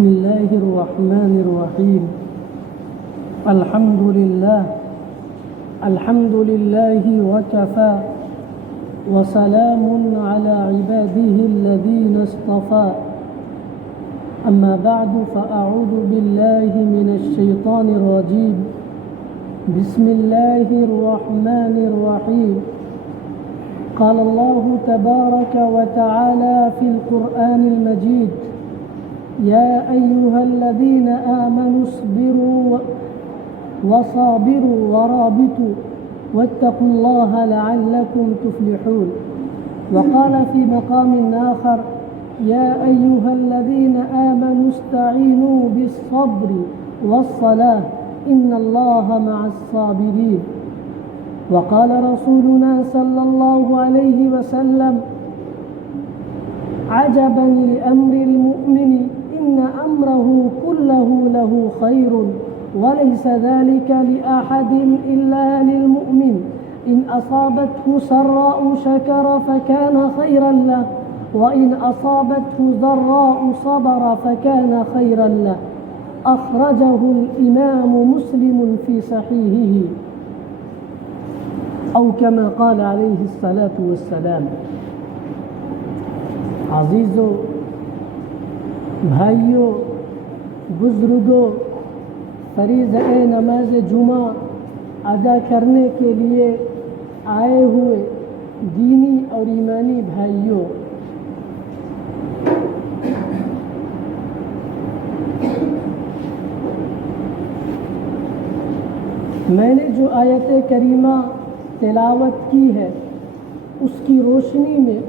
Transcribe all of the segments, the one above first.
بسم الله الرحمن الرحيم. الحمد لله وكفى وسلام على عباده الذين اصطفى. أما بعد فأعوذ بالله من الشيطان الرجيم. بسم الله الرحمن الرحيم. قال الله تبارك وتعالى في القرآن المجيد: يا أيها الذين آمنوا اصبروا وصابروا ورابطوا واتقوا الله لعلكم تفلحون. وقال في مقام آخر: يا أيها الذين آمنوا استعينوا بالصبر والصلاة إن الله مع الصابرين. وقال رسولنا صلى الله عليه وسلم: عجبا لأمر المؤمن إن أمره كله له خير وليس ذلك لأحد إلا للمؤمن إن أصابته سراء شكر فكان خيرا له وإن أصابته ضراء صبر فكان خيرا له. أخرجه الإمام مسلم في صحيحه أو كما قال عليه الصلاة والسلام. عزیزو، بھائیوں، بزرگوں، فریضہ نماز جمعہ ادا کرنے کے لیے آئے ہوئے دینی اور ایمانی بھائیوں، میں نے جو آیت کریمہ تلاوت کی ہے اس کی روشنی میں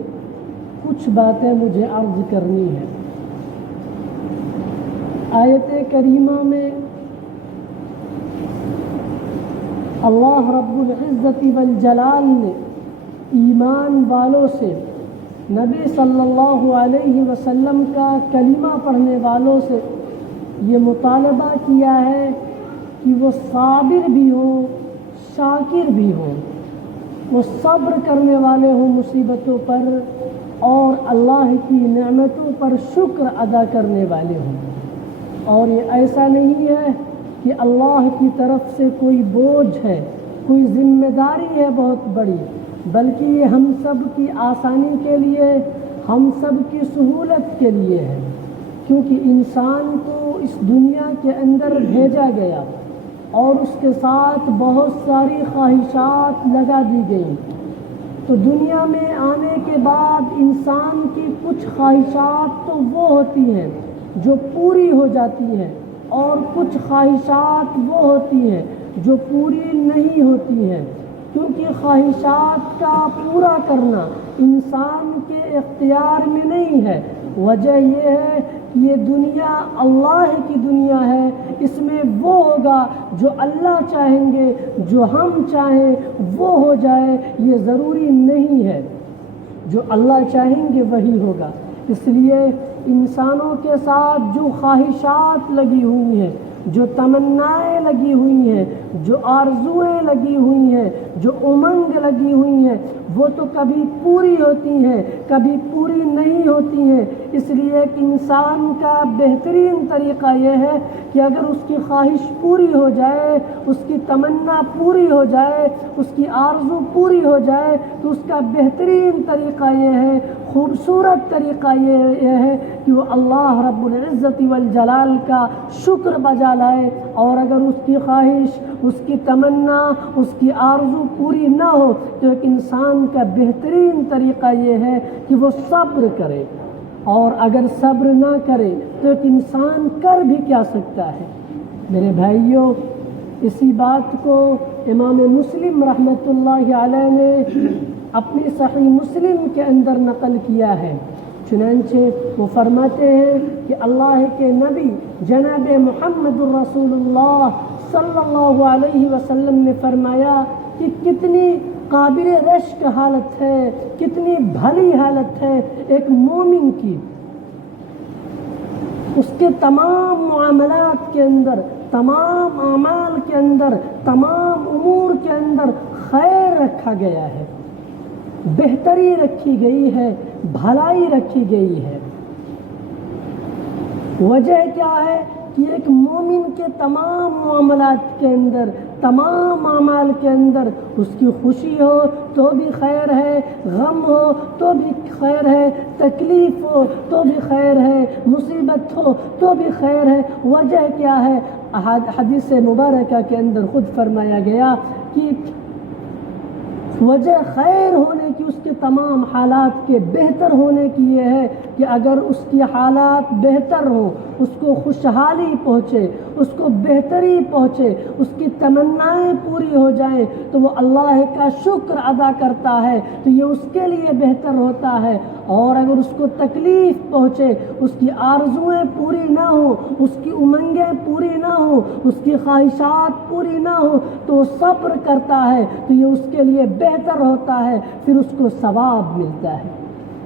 کچھ باتیں مجھے عرض کرنی ہے۔ آیت کریمہ میں اللہ رب العزت والجلال نے ایمان والوں سے، نبی صلی اللہ علیہ وسلم کا کلمہ پڑھنے والوں سے یہ مطالبہ کیا ہے کہ وہ صابر بھی ہوں، شاکر بھی ہوں، وہ صبر کرنے والے ہوں مصیبتوں پر اور اللہ کی نعمتوں پر شکر ادا کرنے والے ہوں۔ اور یہ ایسا نہیں ہے کہ اللہ کی طرف سے کوئی بوجھ ہے، کوئی ذمہ داری ہے بہت بڑی، بلکہ یہ ہم سب کی آسانی کے لیے، ہم سب کی سہولت کے لیے ہے، کیونکہ انسان کو اس دنیا کے اندر بھیجا گیا اور اس کے ساتھ بہت ساری خواہشات لگا دی گئی۔ تو دنیا میں آنے کے بعد انسان کی کچھ خواہشات تو وہ ہوتی ہیں جو پوری ہو جاتی ہیں اور کچھ خواہشات وہ ہوتی ہیں جو پوری نہیں ہوتی ہیں، کیونکہ خواہشات کا پورا کرنا انسان کے اختیار میں نہیں ہے۔ وجہ یہ ہے کہ یہ دنیا اللہ کی دنیا ہے، اس میں وہ ہوگا جو اللہ چاہیں گے، جو ہم چاہیں وہ ہو جائے، یہ ضروری نہیں ہے، جو اللہ چاہیں گے وہی ہوگا۔ اس لیے انسانوں کے ساتھ جو خواہشات لگی ہوئی ہیں، جو تمنائیں لگی ہوئی ہیں، جو آرزوئیں لگی ہوئی ہیں، جو امنگ لگی ہوئی ہیں، وہ تو کبھی پوری ہوتی ہیں، کبھی پوری نہیں ہوتی ہیں۔ اس لیے کہ انسان کا بہترین طریقہ یہ ہے کہ اگر اس کی خواہش پوری ہو جائے، اس کی تمنا پوری ہو جائے، اس کی آرزو پوری ہو جائے، تو اس کا بہترین طریقہ یہ ہے، خوبصورت طریقہ یہ ہے کہ وہ اللہ رب العزت والجلال کا شکر بجا لائے، اور اگر اس کی خواہش، اس کی تمنا، اس کی آرزو پوری نہ ہو تو ایک انسان کا بہترین طریقہ یہ ہے کہ وہ صبر کرے، اور اگر صبر نہ کرے تو ایک انسان کر بھی کیا سکتا ہے۔ میرے بھائیوں، اسی بات کو امام مسلم رحمۃ اللہ علیہ نے اپنی صحیح مسلم کے اندر نقل کیا ہے۔ چنانچہ وہ فرماتے ہیں کہ اللہ کے نبی جناب محمد الرسول اللہ صلی اللہ علیہ وسلم نے فرمایا کہ کتنی قابل رشک حالت ہے، کتنی بھلی حالت ہے ایک مومن کی، اس کے تمام معاملات کے اندر، تمام اعمال کے اندر، تمام امور کے اندر خیر رکھا گیا ہے، بہتری رکھی گئی ہے، بھلائی رکھی گئی ہے۔ وجہ کیا ہے کہ ایک مومن کے تمام معاملات کے اندر، تمام اعمال کے اندر اس کی خوشی ہو تو بھی خیر ہے، غم ہو تو بھی خیر ہے، تکلیف ہو تو بھی خیر ہے، مصیبت ہو تو بھی خیر ہے۔ وجہ کیا ہے؟ حدیث مبارکہ کے اندر خود فرمایا گیا کہ وجہ خیر ہونے کی، اس کے تمام حالات کے بہتر ہونے کی یہ ہے کہ اگر اس کی حالات بہتر ہوں، اس کو خوشحالی پہنچے، اس کو بہتری پہنچے، اس کی تمنائیں پوری ہو جائیں تو وہ اللہ کا شکر ادا کرتا ہے تو یہ اس کے لیے بہتر ہوتا ہے۔ اور اگر اس کو تکلیف پہنچے، اس کی آرزویں پوری نہ ہوں، اس کی امنگیں پوری نہ ہوں، اس کی خواہشات پوری نہ ہوں تو وہ صبر کرتا ہے تو یہ اس کے لیے بہتر ہوتا ہے، پھر اس کو ثواب ملتا ہے۔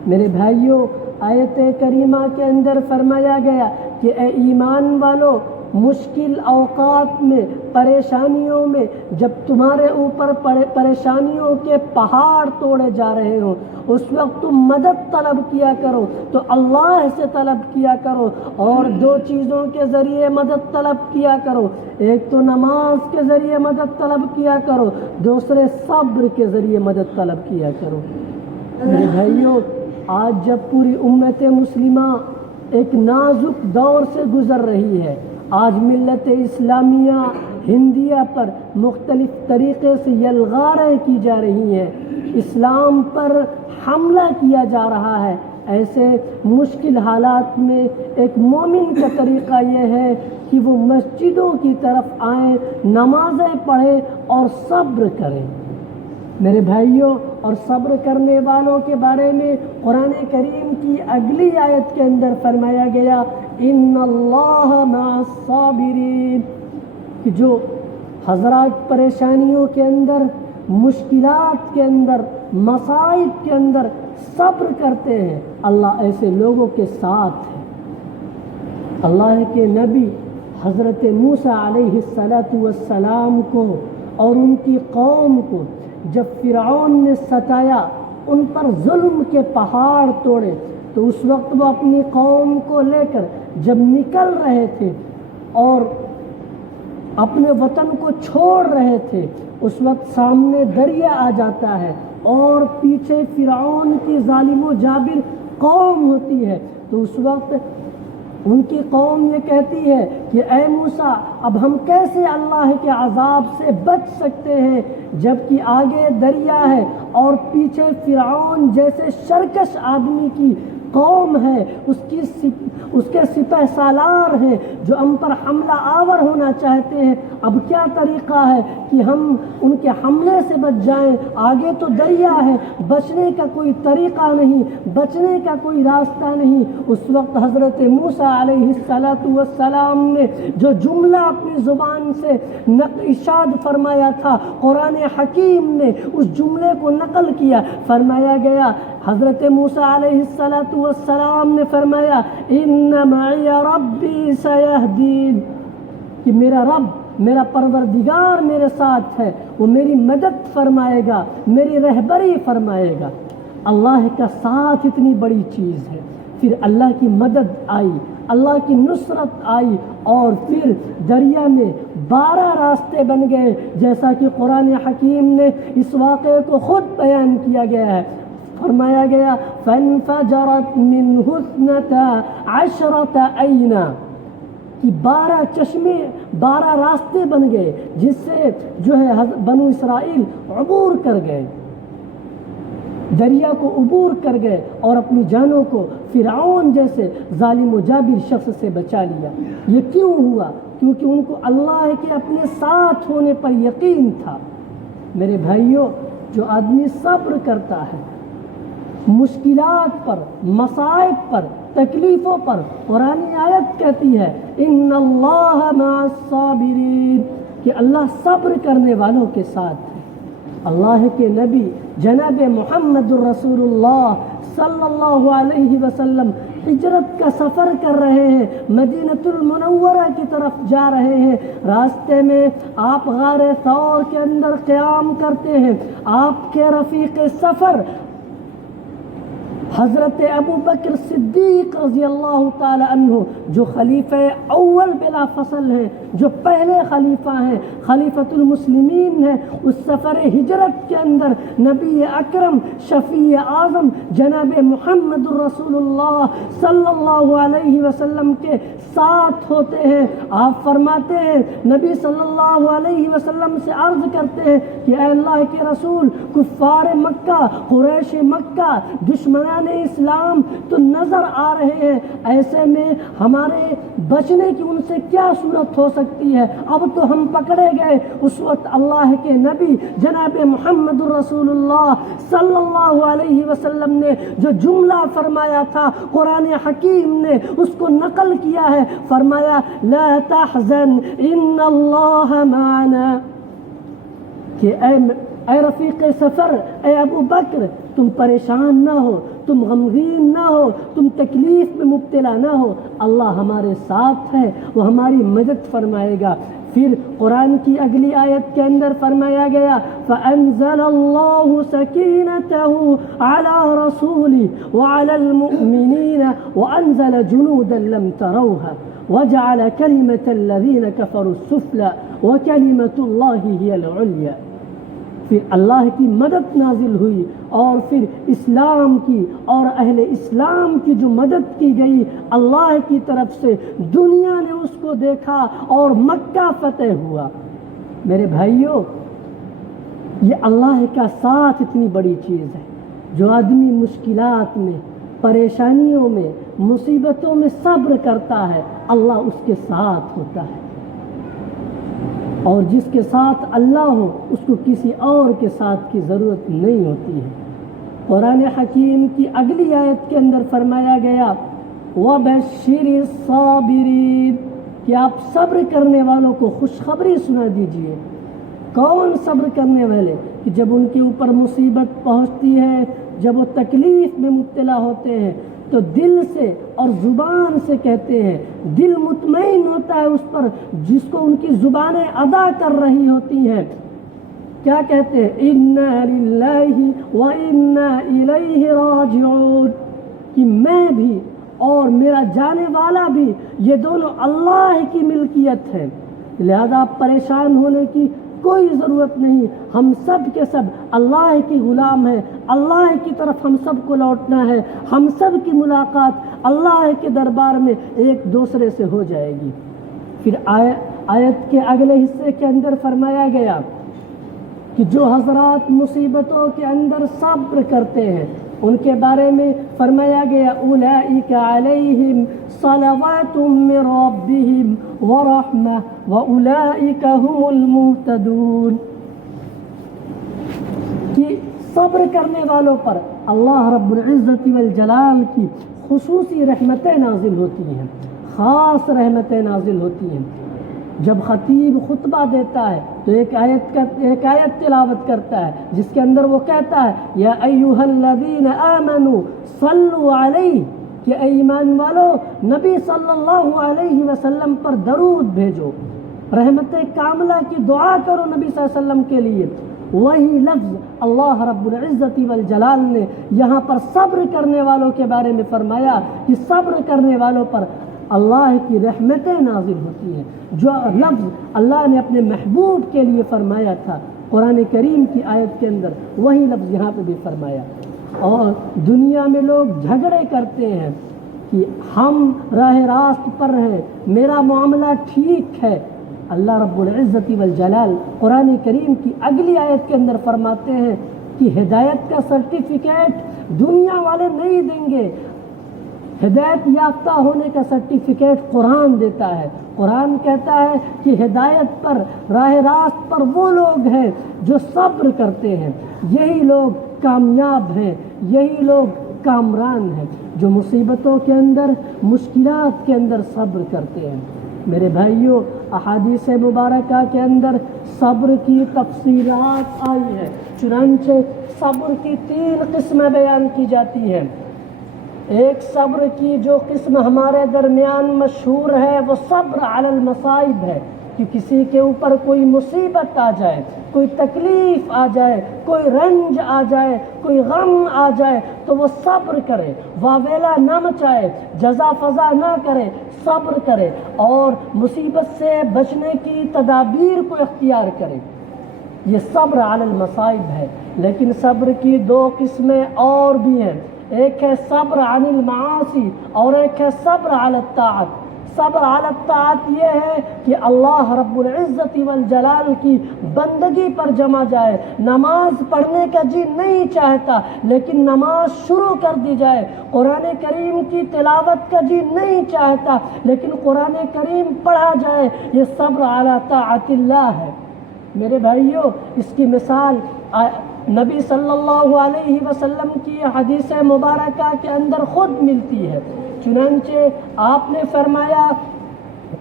میرے بھائیوں، آیت کریمہ کے اندر فرمایا گیا کہ اے ایمان والو، مشکل اوقات میں، پریشانیوں میں، جب تمہارے اوپر پریشانیوں کے پہاڑ توڑے جا رہے ہوں، اس وقت تم مدد طلب کیا کرو تو اللہ سے طلب کیا کرو، اور دو چیزوں کے ذریعے مدد طلب کیا کرو، ایک تو نماز کے ذریعے مدد طلب کیا کرو، دوسرے صبر کے ذریعے مدد طلب کیا کرو۔ میرے بھائیوں، آج جب پوری امت مسلمہ ایک نازک دور سے گزر رہی ہے، آج ملت اسلامیہ ہندیہ پر مختلف طریقے سے یلغاریں کی جا رہی ہیں، اسلام پر حملہ کیا جا رہا ہے، ایسے مشکل حالات میں ایک مومن کا طریقہ یہ ہے کہ وہ مسجدوں کی طرف آئیں، نمازیں پڑھیں اور صبر کریں۔ میرے بھائیوں، اور صبر کرنے والوں کے بارے میں قرآن کریم کی اگلی آیت کے اندر فرمایا گیا ان اللہ مع الصابرین، کہ جو حضرات پریشانیوں کے اندر، مشکلات کے اندر، مصائب کے اندر صبر کرتے ہیں، اللہ ایسے لوگوں کے ساتھ ہے۔ اللہ کے نبی حضرت موسیٰ علیہ السلام کو اور ان کی قوم کو جب فرعون نے ستایا، ان پر ظلم کے پہاڑ توڑے، تو اس وقت وہ اپنی قوم کو لے کر جب نکل رہے تھے اور اپنے وطن کو چھوڑ رہے تھے، اس وقت سامنے دریا آ جاتا ہے اور پیچھے فرعون کی ظالم و جابر قوم ہوتی ہے، تو اس وقت ان کی قوم یہ کہتی ہے کہ اے موسیٰ، اب ہم کیسے اللہ کے عذاب سے بچ سکتے ہیں جبکہ آگے دریا ہے اور پیچھے فرعون جیسے سرکش آدمی کی قوم ہے، اس کے سپہ سالار ہیں جو ہم پر حملہ آور ہونا چاہتے ہیں۔ اب کیا طریقہ ہے کہ ہم ان کے حملے سے بچ جائیں؟ آگے تو دریا ہے، بچنے کا کوئی طریقہ نہیں، بچنے کا کوئی راستہ نہیں۔ اس وقت حضرت موسیٰ علیہ السلام نے جو جملہ اپنی زبان سے ارشاد فرمایا تھا، قرآن حکیم نے اس جملے کو نقل کیا، فرمایا گیا، حضرت موسیٰ علیہ السلام نے فرمایا ان معی ربی سیہدین، کہ میرا رب، میرا پروردگار میرے ساتھ ہے، وہ میری مدد فرمائے گا، میری رہبری فرمائے گا۔ اللہ کا ساتھ اتنی بڑی چیز ہے۔ پھر اللہ کی مدد آئی، اللہ کی نصرت آئی، اور پھر دریا میں 12 راستے بن گئے، جیسا کہ قرآن حکیم نے اس واقعے کو خود بیان کیا گیا ہے۔ فرمایا گیا فانفجرت منہ 12 عینا، کہ 12 چشمے، 12 راستے بن گئے جس سے جو ہے بنو اسرائیل عبور کر گئے، دریا کو عبور کر گئے اور اپنی جانوں کو فرعون جیسے ظالم و جابر شخص سے بچا لیا۔ یہ کیوں ہوا؟ کیونکہ ان کو اللہ کے اپنے ساتھ ہونے پر یقین تھا۔ میرے بھائیوں، جو آدمی صبر کرتا ہے مشکلات پر، مصائب پر، تکلیفوں پر، قرآن آیت کہتی ہے ان اللہ مع الصابرین، کہ اللہ صبر کرنے والوں کے ساتھ ہے۔ اللہ کے نبی جناب محمد الرسول اللہ صلی اللہ علیہ وسلم ہجرت کا سفر کر رہے ہیں، مدینہ المنورہ کی طرف جا رہے ہیں، راستے میں آپ غار ثور کے اندر قیام کرتے ہیں، آپ کے رفیق سفر حضرت ابو بکر صدیق رضی اللہ تعالی عنہ جو خلیفہ اول بلا فصل ہیں، جو پہلے خلیفہ ہیں، خلیفۃ المسلمین ہیں، اس سفر ہجرت کے اندر نبی اکرم شفیع اعظم جناب محمد الرسول اللہ صلی اللہ علیہ وسلم کے ساتھ ہوتے ہیں۔ آپ فرماتے ہیں، نبی صلی اللہ علیہ وسلم سے عرض کرتے ہیں کہ اے اللہ کے رسول، کفار مکہ، قریش مکہ، دشمنان اسلام تو نظر آ رہے ہیں، ایسے میں ہمارے بچنے کی ان سے کیا صورت ہو سکتی ہے؟ اب تو ہم پکڑے گئے۔ اس وقت اللہ کے نبی جناب محمد الرسول اللہ صلی اللہ علیہ وسلم نے جو جملہ فرمایا تھا، قرآن حکیم نے اس کو نقل کیا ہے، فرمایا لا تحزن ان اللہ معنا، کہ اے رفیق سفر، اے ابو بکر، تم پریشان نہ ہو، تم غمگین نہ ہو، تم تکلیف میں مبتلا نہ ہو، اللہ ہمارے ساتھ ہے، وہ ہماری مدد فرمائے گا۔ پھر قرآن کی اگلی آیت کے اندر فرمایا گیا فَأَنزَلَ اللَّهُ سَكِينَتَهُ عَلَى رَسُولِهِ وَعَلَى الْمُؤْمِنِينَ وَأَنزَلَ جُنُودًا لَمْ تَرَوْهَا وَجَعَلَ كَلِمَةَ الَّذِينَ كَفَرُوا السُّفْلَى وَكَلِمَةُ اللَّهِ هِيَ الْعُلْيَا۔ پھر اللہ کی مدد نازل ہوئی، اور پھر اسلام کی اور اہل اسلام کی جو مدد کی گئی اللہ کی طرف سے، دنیا نے اس کو دیکھا اور مکہ فتح ہوا۔ میرے بھائیوں، یہ اللہ کا ساتھ اتنی بڑی چیز ہے۔ جو آدمی مشکلات میں، پریشانیوں میں، مصیبتوں میں صبر کرتا ہے، اللہ اس کے ساتھ ہوتا ہے، اور جس کے ساتھ اللہ ہو اس کو کسی اور کے ساتھ کی ضرورت نہیں ہوتی ہے۔ قرآن حکیم کی اگلی آیت کے اندر فرمایا گیا وَبَشِّرِ الصَّابِرِينَ، کہ آپ صبر کرنے والوں کو خوشخبری سنا دیجئے۔ کون صبر کرنے والے؟ کہ جب ان کے اوپر مصیبت پہنچتی ہے، جب وہ تکلیف میں مبتلا ہوتے ہیں، تو دل سے اور زبان سے کہتے ہیں، دل مطمئن ہوتا ہے اس پر جس کو ان کی زبانیں ادا کر رہی ہوتی ہیں۔ کیا کہتے ہیں؟ اِنَّا لِلَّهِ وَإِنَّا إِلَيْهِ راجعون، کہ میں بھی اور میرا جانے والا بھی یہ دونوں اللہ کی ملکیت ہے، لہذا پریشان ہونے کی کوئی ضرورت نہیں۔ ہم سب کے سب اللہ کی غلام ہیں، اللہ کی طرف ہم سب کو لوٹنا ہے، ہم سب کی ملاقات اللہ کے دربار میں ایک دوسرے سے ہو جائے گی۔ پھر آیت کے اگلے حصے کے اندر فرمایا گیا کہ جو حضرات مصیبتوں کے اندر صبر کرتے ہیں ان کے بارے میں فرمایا گیا اولئک علیہم صلوات من ربہم ورحمہ واولئک هم المہتدون، کہ صبر کرنے والوں پر اللہ رب العزت والجلال کی خصوصی رحمتیں نازل ہوتی ہیں، خاص رحمتیں نازل ہوتی ہیں۔ جب خطیب خطبہ دیتا ہے تو ایک آیت تلاوت کرتا ہے جس کے اندر وہ کہتا ہے یا ایھا الذین آمنوا صلوا علیہ، کہ اے ایمان والو نبی صلی اللہ علیہ وسلم پر درود بھیجو، رحمت کاملہ کی دعا کرو نبی صلی اللہ علیہ وسلم کے لیے۔ وہی لفظ اللہ رب العزت والجلال نے یہاں پر صبر کرنے والوں کے بارے میں فرمایا کہ صبر کرنے والوں پر اللہ کی رحمتیں نازل ہوتی ہیں۔ جو لفظ اللہ نے اپنے محبوب کے لیے فرمایا تھا قرآن کریم کی آیت کے اندر، وہی لفظ یہاں پہ بھی فرمایا۔ اور دنیا میں لوگ جھگڑے کرتے ہیں کہ ہم راہ راست پر ہیں، میرا معاملہ ٹھیک ہے، اللہ رب العزت والجلال قرآن کریم کی اگلی آیت کے اندر فرماتے ہیں کہ ہدایت کا سرٹیفکیٹ دنیا والے نہیں دیں گے، ہدایت یافتہ ہونے کا سرٹیفکیٹ قرآن دیتا ہے۔ قرآن کہتا ہے کہ ہدایت پر، راہ راست پر وہ لوگ ہیں جو صبر کرتے ہیں، یہی لوگ کامیاب ہیں، یہی لوگ کامران ہیں، جو مصیبتوں کے اندر، مشکلات کے اندر صبر کرتے ہیں۔ میرے بھائیوں، احادیث مبارکہ کے اندر صبر کی تفصیلات آئی ہے، چنانچہ صبر کی 3 قسمیں بیان کی جاتی ہیں۔ ایک صبر کی جو قسم ہمارے درمیان مشہور ہے وہ صبر علی المصائب ہے، کہ کسی کے اوپر کوئی مصیبت آ جائے، کوئی تکلیف آ جائے، کوئی رنج آ جائے، کوئی غم آ جائے تو وہ صبر کرے، واویلا نہ مچائے، جزا فضا نہ کرے، صبر کرے اور مصیبت سے بچنے کی تدابیر کو اختیار کرے۔ یہ صبر علی المصائب ہے۔ لیکن صبر کی دو قسمیں اور بھی ہیں، ایک ہے صبر عن المعاصی اور ایک ہے صبر علی الطاعت۔ صبر علی الطاعت یہ ہے کہ اللہ رب العزت والجلال کی بندگی پر جمع جائے، نماز پڑھنے کا جی نہیں چاہتا لیکن نماز شروع کر دی جائے، قرآن کریم کی تلاوت کا جی نہیں چاہتا لیکن قرآن کریم پڑھا جائے، یہ صبر علی طاعت اللہ ہے۔ میرے بھائیوں، اس کی مثال نبی صلی اللہ علیہ وسلم کی حدیث مبارکہ کے اندر خود ملتی ہے۔ چنانچہ آپ نے فرمایا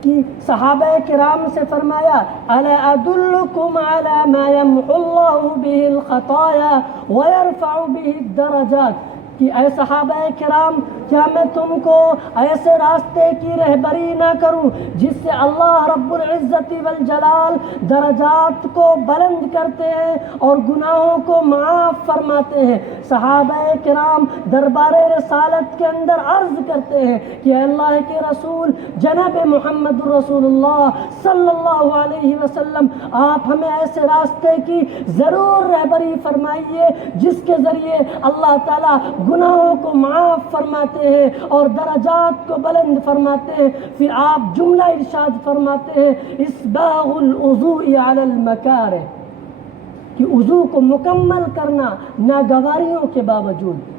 کہ صحابہ کرام سے فرمایا الا ادلکم علی ما یمحو اللہ بہ الخطایا ویرفع بہ الدرجات، کہ اے صحابہ کرام کیا میں تم کو ایسے راستے کی رہبری نہ کروں جس سے اللہ رب العزت والجلال درجات کو بلند کرتے ہیں اور گناہوں کو معاف فرماتے ہیں۔ صحابہ کرام دربار رسالت کے اندر عرض کرتے ہیں کہ اے اللہ کے رسول جناب محمد رسول اللہ صلی اللہ علیہ وسلم، آپ ہمیں ایسے راستے کی ضرور رہبری فرمائیے جس کے ذریعے اللہ تعالیٰ گناہوں کو معاف فرماتے ہیں اور درجات کو بلند فرماتے ہیں۔ پھر آپ جملہ ارشاد فرماتے ہیں اسباغ الوضوء علی المکارہ، کہ وضو کو مکمل کرنا ناگواریوں کے باوجود۔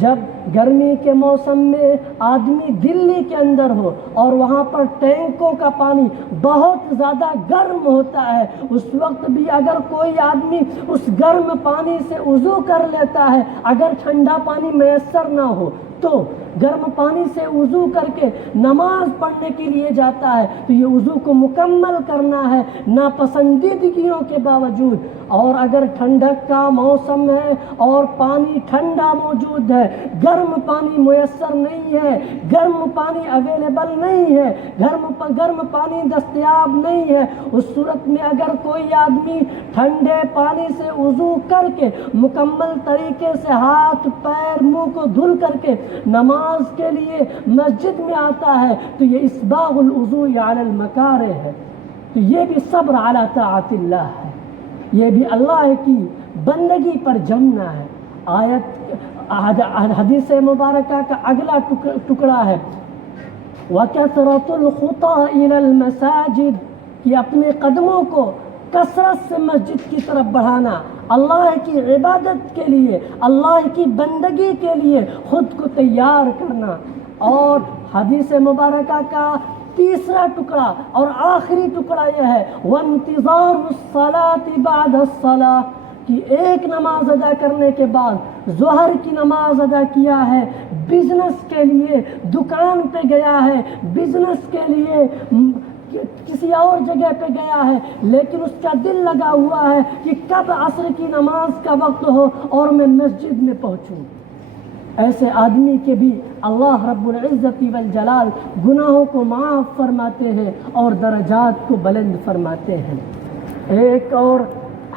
جب گرمی کے موسم میں آدمی دلی کے اندر ہو اور وہاں پر ٹینکوں کا پانی بہت زیادہ گرم ہوتا ہے، اس وقت بھی اگر کوئی آدمی اس گرم پانی سے وضو کر لیتا ہے، اگر ٹھنڈا پانی میسر نہ ہو تو گرم پانی سے وضو کر کے نماز پڑھنے کے لیے جاتا ہے تو یہ وضو کو مکمل کرنا ہے ناپسندیدگیوں کے باوجود۔ اور اگر ٹھنڈک کا موسم ہے اور پانی ٹھنڈا موجود ہے، گرم پانی میسر نہیں ہے، گرم پانی اویلیبل نہیں ہے، گرم پانی دستیاب نہیں ہے، اس صورت میں اگر کوئی آدمی ٹھنڈے پانی سے وضو کر کے مکمل طریقے سے ہاتھ پیر منہ کو دھل کر کے نماز کے لیے مسجد میں آتا ہے تو یہ اسباغ الوضوء علی المکارہ ہے، تو یہ بھی صبر علی طاعت اللہ ہے، یہ بھی اللہ کی بندگی پر جمنا ہے۔ حدیث مبارکہ کا اگلا ٹکڑا ہے وَكَثْرَةُ الْخُطَىٰ إِلَى الْمَسَاجِدِ، کہ اپنے قدموں کو کثرت سے مسجد کی طرف بڑھانا، اللہ کی عبادت کے لیے، اللہ کی بندگی کے لیے خود کو تیار کرنا۔ اور حدیث مبارکہ کا تیسرا ٹکڑا اور آخری ٹکڑا یہ ہے وَانْتِظَارُ الصَّلَاةِ بَعْدَ الصَّلَاةِ، کہ ایک نماز ادا کرنے کے بعد ظہر کی نماز ادا کیا ہے، بزنس کے لیے دکان پہ گیا ہے، بزنس کے لیے کسی اور جگہ پہ گیا ہے، لیکن اس کا دل لگا ہوا ہے کہ کب عصر کی نماز کا وقت ہو اور میں مسجد میں پہنچوں۔ ایسے آدمی کے بھی اللہ رب العزت والجلال گناہوں کو معاف فرماتے ہیں اور درجات کو بلند فرماتے ہیں۔ ایک اور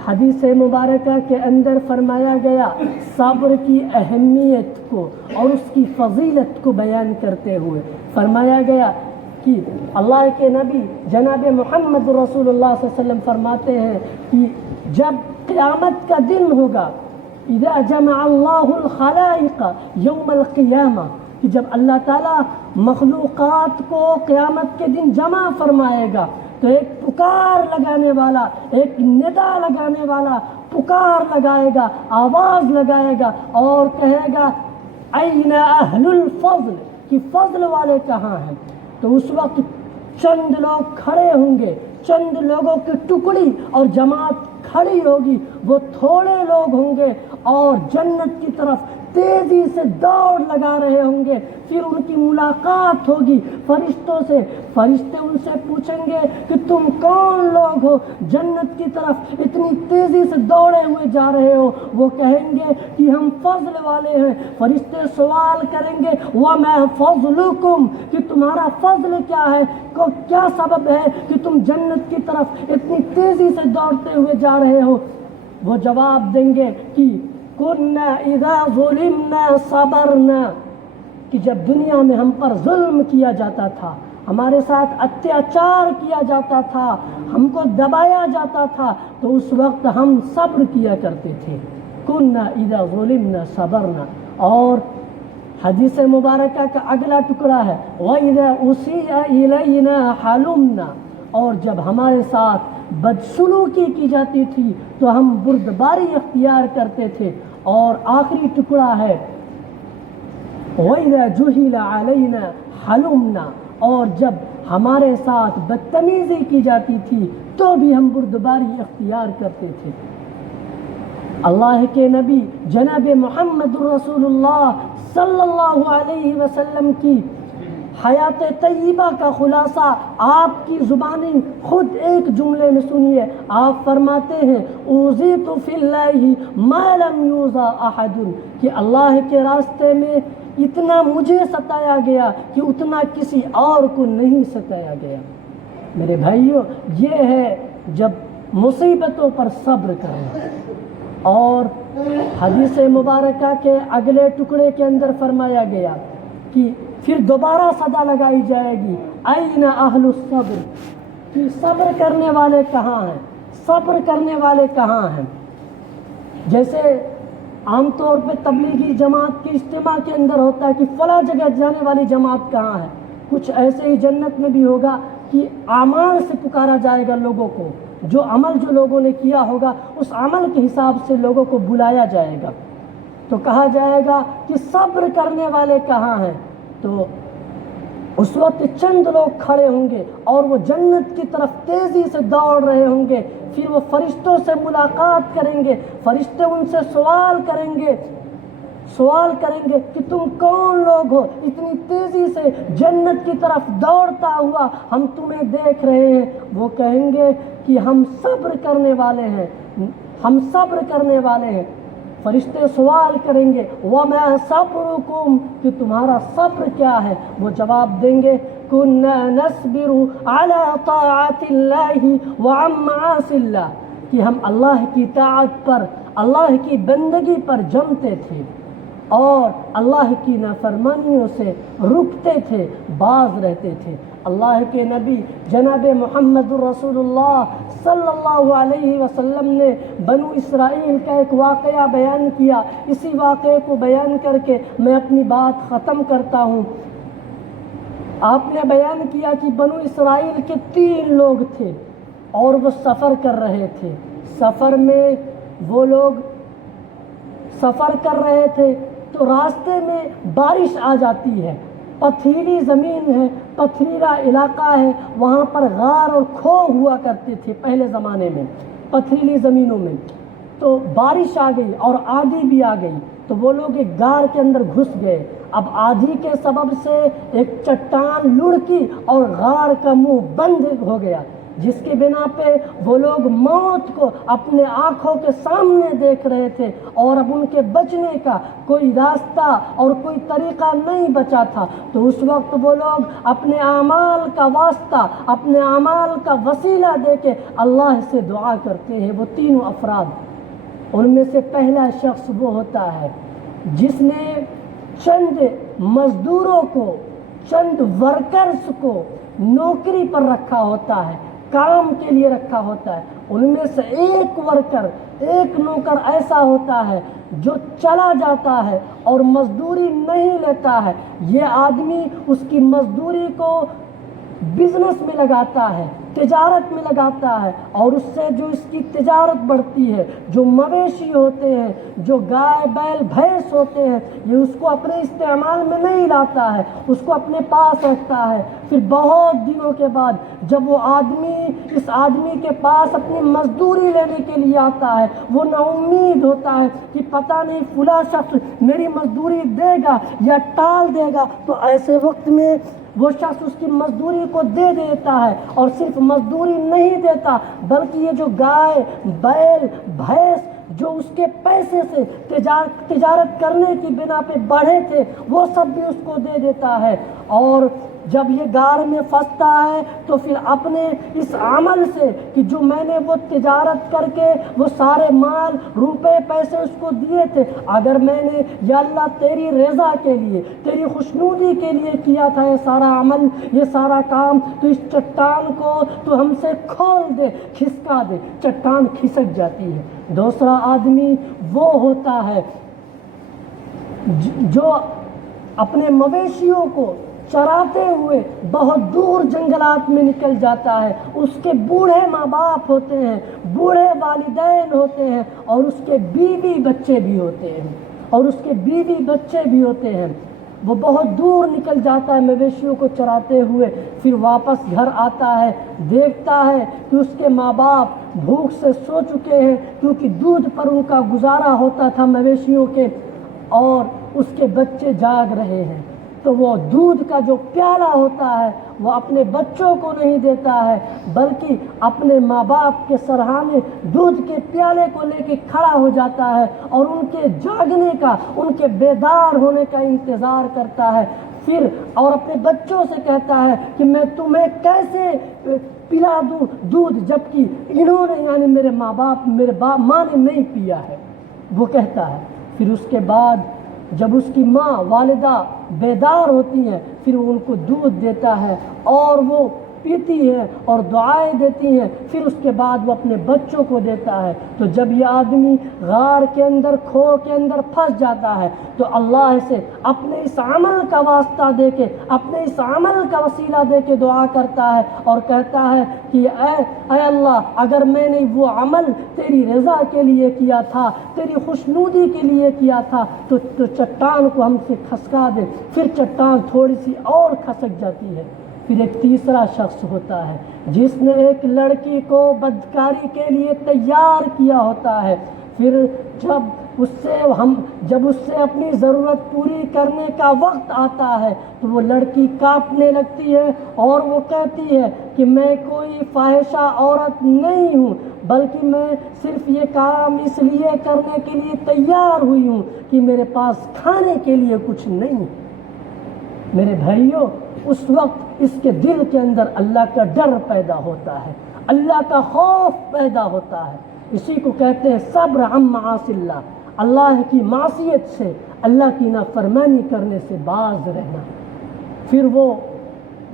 حدیث مبارکہ کے اندر فرمایا گیا صبر کی اہمیت کو اور اس کی فضیلت کو بیان کرتے ہوئے فرمایا گیا کہ اللہ کے نبی جناب محمد رسول اللہ صلی اللہ علیہ وسلم فرماتے ہیں کہ جب قیامت کا دن ہوگا، اذا جمع اللہ الخلائق یوم القیامہ، کہ جب اللہ تعالیٰ مخلوقات کو قیامت کے دن جمع فرمائے گا تو ایک پکار لگانے والا، ایک ندا لگانے والا پکار لگائے گا، آواز لگائے گا اور کہے گا این اہل الفضل، کہ فضل والے کہاں ہیں؟ تو اس وقت چند لوگ کھڑے ہوں گے، چند لوگوں کی ٹکڑی اور جماعت کھڑی ہوگی، وہ تھوڑے لوگ ہوں گے اور جنت کی طرف تیزی سے دوڑ لگا رہے ہوں گے. پھر ان کی ملاقات ہوگی فرشتوں سے. فرشتے ان سے پوچھیں گے کہ تم کون لوگ ہو جنت کی طرف اتنی تیزی سے دوڑے ہوئے جا رہے ہو؟ وہ کہیں گے کہ ہم فضل والے ہیں. فرشتے سوال کریں گے وَمَا فَضْلُكُمْ، کہ تمہارا فضل کیا ہے، کیا سبب ہے کہ تم جنت کی طرف اتنی تیزی سے دوڑتے ہوئے جا رہے ہو؟ وہ جواب دیں گے کہ كُنَّا إِذَا ظُلِمْنَا صَبَرْنَا، کہ جب دنیا میں ہم پر ظلم کیا جاتا تھا، ہمارے ساتھ اتیاچار کیا جاتا تھا، ہم کو دبایا جاتا تھا، تو اس وقت ہم صبر کیا کرتے تھے. كُنَّا إِذَا ظُلِمْنَا صَبَرْنَا. اور حدیث مبارکہ کا اگلا ٹکڑا ہے وَإِذَا أُسِيءَ إِلَيْنَا حَلُمْنَا، اور جب ہمارے ساتھ بدسلوکی کی جاتی تھی تو ہم بردباری اختیار کرتے تھے. اور آخری ٹکڑا ہے وَإِذَا جُهِلَ عَلَيْنَا حَلُمْنَا، اور جب ہمارے ساتھ بدتمیزی کی جاتی تھی تو بھی ہم بردباری اختیار کرتے تھے. اللہ کے نبی جناب محمد رسول اللہ صلی اللہ علیہ وسلم کی حیات طیبہ کا خلاصہ آپ کی زبانی خود ایک جملے میں سنیے. آپ فرماتے ہیں اوذیت فی اللہ ما لم یوزا احد، کہ اللہ کے راستے میں اتنا مجھے ستایا گیا کہ اتنا کسی اور کو نہیں ستایا گیا. میرے بھائیوں، یہ ہے جب مصیبتوں پر صبر کرنا. اور حدیث مبارکہ کے اگلے ٹکڑے کے اندر فرمایا گیا کہ پھر دوبارہ صدا لگائی جائے گی این اہل الصبر، کہ صبر کرنے والے کہاں ہیں، صبر کرنے والے کہاں ہیں. جیسے عام طور پہ تبلیغی جماعت کے اجتماع کے اندر ہوتا ہے کہ فلاں جگہ جانے والی جماعت کہاں ہے، کچھ ایسے ہی جنت میں بھی ہوگا کہ اعمال سے پکارا جائے گا لوگوں کو. جو عمل جو لوگوں نے کیا ہوگا اس عمل کے حساب سے لوگوں کو بلایا جائے گا. تو کہا جائے گا کہ صبر کرنے والے کہاں ہیں. تو اس وقت چند لوگ کھڑے ہوں گے اور وہ جنت کی طرف تیزی سے دوڑ رہے ہوں گے. پھر وہ فرشتوں سے ملاقات کریں گے. فرشتے ان سے سوال کریں گے کہ تم کون لوگ ہو، اتنی تیزی سے جنت کی طرف دوڑتا ہوا ہم تمہیں دیکھ رہے ہیں. وہ کہیں گے کہ ہم صبر کرنے والے ہیں، ہم صبر کرنے والے ہیں. فرشتے سوال کریں گے وَمَا صَبْرُكُمْ، کہ تمہارا صبر کیا ہے؟ وہ جواب دیں گے كُنَّا نَصْبِرُ عَلَىٰ طَاعَةِ اللَّهِ وَعَنْ مَعَاصِ اللَّهِ، کہ ہم اللہ کی طاعت پر، اللہ کی بندگی پر جمتے تھے اور اللہ کی نافرمانیوں سے رکتے تھے، باز رہتے تھے. اللہ کے نبی جناب محمد رسول اللہ صلی اللہ علیہ وسلم نے بنو اسرائیل کا ایک واقعہ بیان کیا. اسی واقعے کو بیان کر کے میں اپنی بات ختم کرتا ہوں. آپ نے بیان کیا کہ بنو اسرائیل کے 3 لوگ تھے اور وہ سفر کر رہے تھے. سفر میں وہ لوگ سفر کر رہے تھے تو راستے میں بارش آ جاتی ہے. پتھریلی زمین ہے، پتھریلا علاقہ ہے، وہاں پر غار اور کھو ہوا کرتے تھے پہلے زمانے میں پتھریلی زمینوں میں. تو بارش آ گئی اور آندھی بھی آ گئی تو وہ لوگ ایک غار کے اندر گھس گئے. اب آندھی کے سبب سے ایک چٹان لڑکی اور غار کا منہ بند ہو گیا، جس کی بنا پہ وہ لوگ موت کو اپنے آنکھوں کے سامنے دیکھ رہے تھے اور اب ان کے بچنے کا کوئی راستہ اور کوئی طریقہ نہیں بچا تھا. تو اس وقت وہ لوگ اپنے اعمال کا واسطہ، اپنے اعمال کا وسیلہ دے کے اللہ سے دعا کرتے ہیں. وہ 3 افراد، ان میں سے پہلا شخص وہ ہوتا ہے جس نے چند مزدوروں کو، چند ورکرز کو نوکری پر رکھا ہوتا ہے، کام کے لیے رکھا ہوتا ہے. ان میں سے ایک ورکر، ایک نوکر ایسا ہوتا ہے جو چلا جاتا ہے اور مزدوری نہیں لیتا ہے. یہ آدمی اس کی مزدوری کو بزنس میں لگاتا ہے، تجارت میں لگاتا ہے، اور اس سے جو اس کی تجارت بڑھتی ہے، جو مویشی ہوتے ہیں، جو گائے بیل بھینس ہوتے ہیں، یہ اس کو اپنے استعمال میں نہیں لاتا ہے، اس کو اپنے پاس رکھتا ہے۔ پھر بہت دنوں کے بعد جب وہ آدمی اس آدمی کے پاس اپنی مزدوری لینے کے لیے آتا ہے، وہ نا امید ہوتا ہے کہ پتہ نہیں فلاں شخص میری مزدوری دے گا یا ٹال دے گا، تو ایسے وقت میں وہ شخص اس کی مزدوری کو دے دیتا ہے، اور صرف مزدوری نہیں دیتا بلکہ یہ جو گائے بیل بھینس جو اس کے پیسے سے تجارت کرنے کی بنا پہ بڑھے تھے وہ سب بھی اس کو دے دیتا ہے۔ اور جب یہ گار میں پھنستا ہے تو پھر اپنے اس عمل سے کہ جو میں نے وہ تجارت کر کے وہ سارے مال روپے پیسے اس کو دیے تھے، اگر میں نے یا اللہ تیری رضا کے لیے تیری خوشنودی کے لیے کیا تھا یہ سارا عمل یہ سارا کام، تو اس چٹان کو تو ہم سے کھول دے، کھسکا دے۔ چٹان کھسک جاتی ہے۔ دوسرا آدمی وہ ہوتا ہے جو اپنے مویشیوں کو چراتے ہوئے بہت دور جنگلات میں نکل جاتا ہے، اس کے بوڑھے ماں باپ ہوتے ہیں، بوڑھے والدین ہوتے ہیں، اور اس کے بیوی بچے بھی ہوتے ہیں، وہ بہت دور نکل جاتا ہے مویشیوں کو چراتے ہوئے، پھر واپس گھر آتا ہے، دیکھتا ہے کہ اس کے ماں باپ بھوک سے سو چکے ہیں، کیونکہ دودھ پر ان کا گزارا ہوتا تھا مویشیوں کے، اور اس کے بچے جاگ رہے ہیں۔ تو وہ دودھ کا جو پیالہ ہوتا ہے وہ اپنے بچوں کو نہیں دیتا ہے بلکہ اپنے ماں باپ کے سرہانے دودھ کے پیالے کو لے کے کھڑا ہو جاتا ہے اور ان کے جاگنے کا، ان کے بیدار ہونے کا انتظار کرتا ہے، پھر اور اپنے بچوں سے کہتا ہے کہ میں تمہیں کیسے پلا دوں دودھ جبکہ انہوں نے یعنی میرے ماں باپ ماں نے نہیں پیا ہے، وہ کہتا ہے۔ پھر اس کے بعد جب اس کی ماں والدہ بیدار ہوتی ہیں پھر وہ ان کو دودھ دیتا ہے اور وہ پیتی ہے اور دعائیں دیتی ہیں، پھر اس کے بعد وہ اپنے بچوں کو دیتا ہے۔ تو جب یہ آدمی غار کے اندر کھو کے اندر پھنس جاتا ہے تو اللہ سے اپنے اس عمل کا واسطہ دے کے، اپنے اس عمل کا وسیلہ دے کے دعا کرتا ہے اور کہتا ہے کہ اے اللہ، اگر میں نے وہ عمل تیری رضا کے لیے کیا تھا، تیری خوشنودی کے لیے کیا تھا تو چٹان کو ہم سے کھسکا دے۔ پھر چٹان تھوڑی سی اور کھسک جاتی ہے۔ پھر ایک تیسرا شخص ہوتا ہے جس نے ایک لڑکی کو بدکاری کے لیے تیار کیا ہوتا ہے، پھر جب اس سے اپنی ضرورت پوری کرنے کا وقت آتا ہے تو وہ لڑکی کانپنے لگتی ہے اور وہ کہتی ہے کہ میں کوئی فاحشہ عورت نہیں ہوں، بلکہ میں صرف یہ کام اس لیے کرنے کے لیے تیار ہوئی ہوں کہ میرے پاس کھانے کے لیے کچھ نہیں۔ میرے بھائیوں، اس وقت اس کے دل کے اندر اللہ کا ڈر پیدا ہوتا ہے، اللہ کا خوف پیدا ہوتا ہے۔ اسی کو کہتے ہیں صبر عن معاصی اللہ، اللہ کی معصیت سے، اللہ کی نافرمانی کرنے سے باز رہنا۔ پھر وہ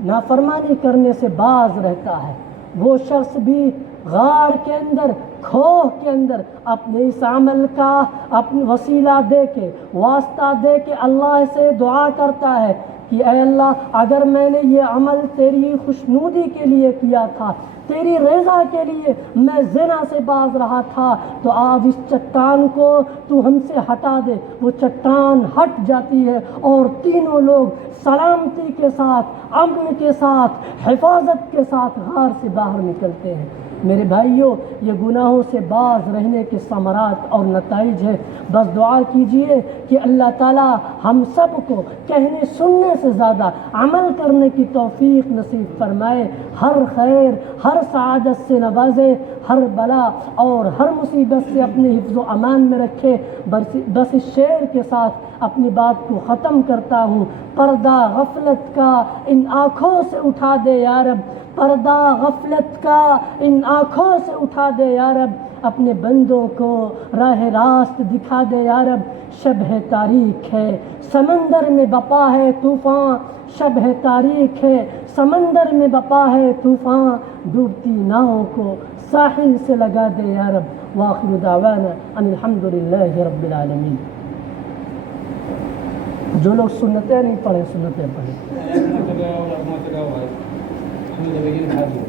نافرمانی کرنے سے باز رہتا ہے، وہ شخص بھی غار کے اندر کھوہ کے اندر اپنے اس عمل کا اپنی وسیلہ دے کے واسطہ دے کے اللہ سے دعا کرتا ہے کہ اے اللہ، اگر میں نے یہ عمل تیری خوشنودی کے لیے کیا تھا، تیری رضا کے لیے میں زنا سے باز رہا تھا، تو آج اس چٹان کو تو ہم سے ہٹا دے۔ وہ چٹان ہٹ جاتی ہے اور تینوں لوگ سلامتی کے ساتھ، امن کے ساتھ، حفاظت کے ساتھ غار سے باہر نکلتے ہیں۔ میرے بھائیوں، یہ گناہوں سے باز رہنے کے ثمرات اور نتائج ہے۔ بس دعا کیجئے کہ اللہ تعالی ہم سب کو کہنے سننے سے زیادہ عمل کرنے کی توفیق نصیب فرمائے، ہر خیر ہر سعادت سے نوازے، ہر بلا اور ہر مصیبت سے اپنے حفظ و امان میں رکھے۔ بس اس شعر کے ساتھ اپنی بات کو ختم کرتا ہوں۔ پردہ غفلت کا ان آنکھوں سے اٹھا دے یا رب، پردہ غفلت کا ان آنکھوں سے اٹھا دے یا رب، اپنے بندوں کو راہ راست دکھا دے یا رب۔ شب ہے تاریک ہے سمندر میں بپا ہے طوفان، شب ہے تاریک ہے سمندر میں بپا ہے طوفان، ڈوبتی ناؤں کو ساحل سے لگا دے یا رب۔ وآخر دعوانا ان الحمدللہ رب العالمین۔ جو لوگ سنتیں نہیں پڑھے سنتیں پڑھیں۔ Who will begin Hajj?